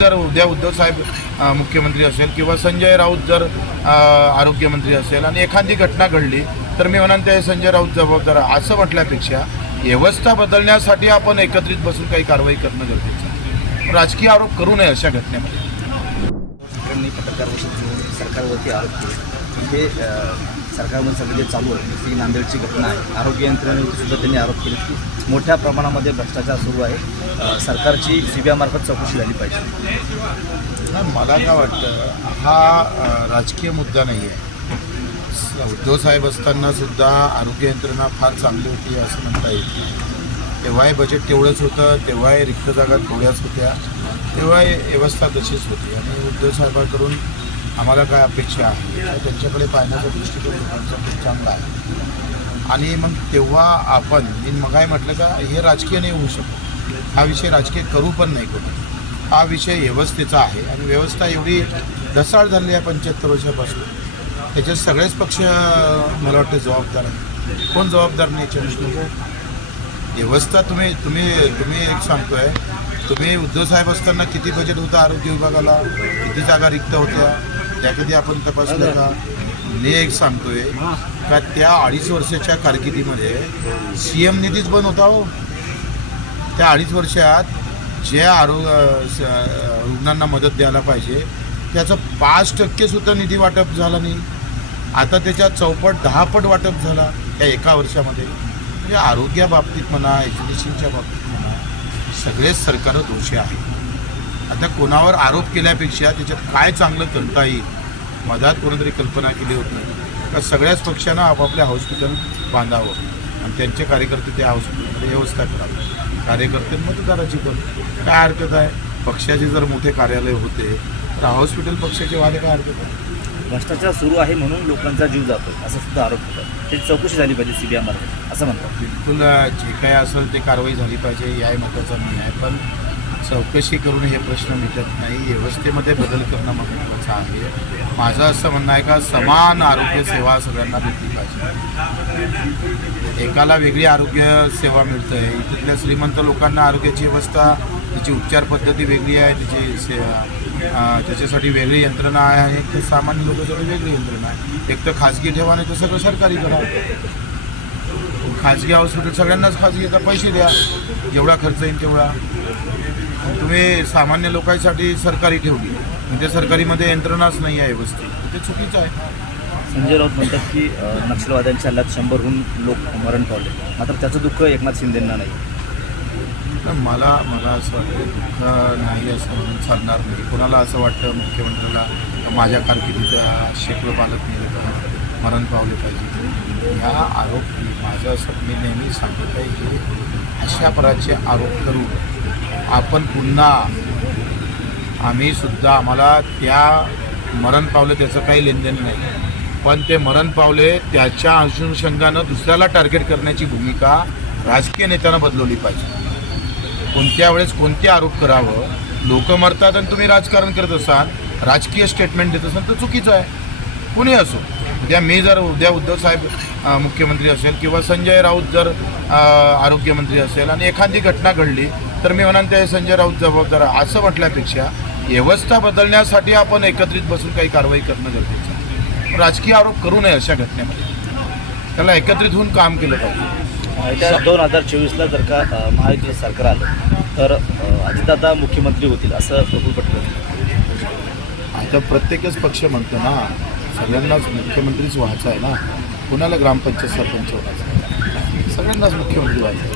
जर उद्या उद्धव साहेब मुख्यमंत्री असेल किंवा संजय राऊत जर आरोग्यमंत्री असेल आणि एखादी घटना घडली तर मी म्हणाल ते संजय राऊत जबाबदार असं म्हटल्यापेक्षा व्यवस्था बदलण्यासाठी आपण एकत्रित बसून काही कारवाई करणं गरजेचं राजकीय आरोप करू नये अशा घटनेमध्ये. सरकारवरती आरोप केले. म्हणजे सरकारमध्ये सगळं जे चालू आहे जसं की नांदेडची घटना आहे आरोग्य यंत्रणेवरती सुद्धा त्यांनी आरोप केले की मोठ्या प्रमाणामध्ये भ्रष्टाचार सुरू आहे. सरकारची सी बी आयमार्फत चौकशी झाली पाहिजे. मला काय वाटतं हा राजकीय मुद्दा नाही आहे. उद्धव साहेब असताना सुद्धा आरोग्य यंत्रणा फार चांगली होती असं म्हणता येत नाही. तेव्हाही बजेट तेवढंच होतं तेव्हाही रिक्त जागा थोड्याच होत्या तेव्हाही व्यवस्था तशीच होती. आणि उद्धव साहेबांकडून आम्हाला काय अपेक्षा आहे? तर त्यांच्याकडे पाहण्याचा दृष्टिकोन लोकांचा खूप चांगला आहे. आणि मग तेव्हा आपण मी मगाय म्हटलं का हे राजकीय नाही होऊ शकत. हा विषय राजकीय करू पण नाही करू हा विषय व्यवस्थेचा आहे आणि व्यवस्था एवढी ढसाळ झालेली आहे पंच्याहत्तर वर्षापासून. त्याच्यात सगळेच पक्ष मला वाटतं जबाबदार आहे कोण जबाबदार नाही याच्या व्यवस्था तुम्ही तुम्ही तुम्ही एक सांगतोय. तुम्ही उद्धव साहेब असताना किती बजेट होतं आरोग्य विभागाला? किती जागा रिक्त होत्या? त्या कधी आपण तपासलं का? मी एक सांगतोय का त्या अडीच वर्षाच्या कारकिर्दीमध्ये सी एम निधीच बंद होता हो. त्या अडीच वर्षात जे आरोग्य रुग्णांना मदत द्यायला पाहिजे त्याचं पाच टक्के सुद्धा निधी वाटप झाला नाही. आता त्याच्या चौपट दहापट वाटप झाला त्या एका वर्षामध्ये. म्हणजे आरोग्याबाबतीत म्हणा एज्युकेशनच्या बाबतीत म्हणा सगळेच सरकार दोषी आहे आता कोणावर आरोप केल्यापेक्षा त्याच्यात काय चांगलं करता येईल? मधात कोणीतरी कल्पना केली होती. का सगळ्याच पक्षांना आपापल्या हॉस्पिटल बांधावं आणि त्यांचे कार्यकर्ते त्या हॉस्पिटलमध्ये व्यवस्था करावी. कार्यकर्ते मतदाराची पण. काय हरकत आहे? पक्षाचे जर मोठे कार्यालय होते तर हॉस्पिटल पक्षाचे वाले काय हरकत आहे? भ्रष्टाचार सुरू आहे म्हणून लोकांचा जीव जातो असं सुद्धा आरोप होतात त्याची चौकशी झाली पाहिजे सी बी मार्फत असं म्हणतात. बिलकुल जे काय असेल ते कारवाई झाली पाहिजे. याही महत्त्वाचा नाही आहे. पण चौकशी करून हे प्रश्न मिटत नाही. व्यवस्थेमध्ये बदल करणं महत्त्वाचं आहे. माझं असं म्हणणं आहे का समान आरोग्य सेवा सगळ्यांना भेटली पाहिजे. एकाला वेगळी आरोग्य सेवा मिळतं. आहे इथल्या श्रीमंत लोकांना आरोग्याची व्यवस्था त्याची उपचार पद्धती वेगळी आहे त्याची से त्याच्यासाठी वेगळी यंत्रणा आहे. एक तर सामान्य लोकांसाठी वेगळी यंत्रणा आहे. एक तर खाजगी ठेवा नाही तर सगळं सरकारी करा खाजगी हॉस्पिटल सगळ्यांनाच खाजगी आता पैसे द्या. जेवढा खर्च येईल तेवढा. तुम्ही सामान्य लोकांसाठी सरकारी ठेवली. म्हणजे सरकारीमध्ये यंत्रणाच नाही आहे व्यवस्थित ते चुकीचं आहे. संजय राऊत म्हणतात की नक्षलवाद्यांच्या हल्ल्यात शंभरहून लोक मरण पावले. मात्र त्याचं दुःख एकनाथ शिंदेंना नाही. मला मला असं वाटतं दुःख नाही असं म्हणून चालणार नाही. कोणाला असं वाटतं मुख्यमंत्र्याला? माझ्या कारकिर्दीत शेकडो पालक मेले तर. मरण पावले पाहिजे. ह्या आरोप माझं असं मी नेहमी सांगत आहे की अशा प्रकारचे आरोप करून आपण पुन्हा आम्ही सुद्धा आम्हाला त्या मरण पावले त्याचं काही लेनदेन नाही. पण ते मरण पावले त्याच्या अनुषंगानं दुसऱ्याला टार्गेट करण्याची भूमिका राजकीय नेत्यांना बदलवली पाहिजे. कोणत्या वेळेस कोणते आरोप करावं लोक मरतात आणि तुम्ही राजकारण करत असाल राजकीय स्टेटमेंट देत असाल तर चुकीचं आहे. कुणी असो. उद्या मी जर उद्या उद्धव साहेब अ, मुख्यमंत्री असेल किंवा संजय राऊत जर आरोग्यमंत्री असेल आणि एखादी घटना घडली तर मी म्हणन ते संजय राऊत जबाबदार. असं म्हटल्यापेक्षा व्यवस्था बदलण्यासाठी आपण एकत्रित बसून काही कारवाई करणं गरजेचं आहे राजकीय आरोप करू नये अशा घटनेमध्ये त्याला एकत्रित होऊन काम केलं पाहिजे दोन हजार चोवीसला जर का महायुतीचं सरकार आलं तर अ, अजितदादा मुख्यमंत्री होतील असं प्रफुल्ल पटेल. आता प्रत्येकच पक्ष म्हणतो ना सगळ्यांनाच मुख्यमंत्रीच व्हायचं आहे ना? कुणाला ग्रामपंचायत सरपंच व्हायचं सगळ्यांनाच मुख्यमंत्री व्हायचं आहे.